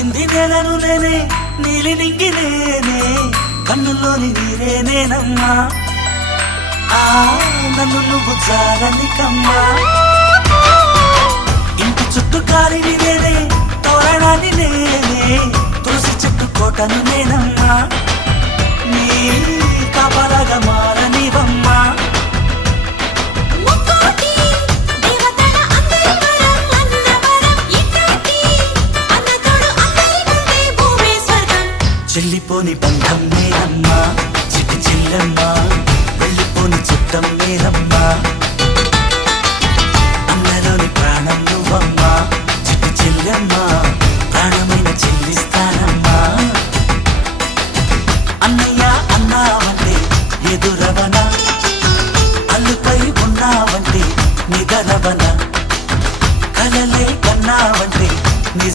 తాకింది నేలను నేనే నీలి నింగి నేనే కన్నుల్లోని నీరే నేనమ్మా నన్ను నువ్వు జాలని కమ్మా ఇంటి చుట్టూ కాలిని నేనే తోరణాన్ని నేనే తులసి చెట్టు కోటను నేనమ్మా నీ కాపలాగా మారనివమ్మా చెల్లిపోని బంధం నేనమ్మా చిట్టి చెల్లెమ్మా వెళ్ళిపోని చుట్టం నేనమ్మా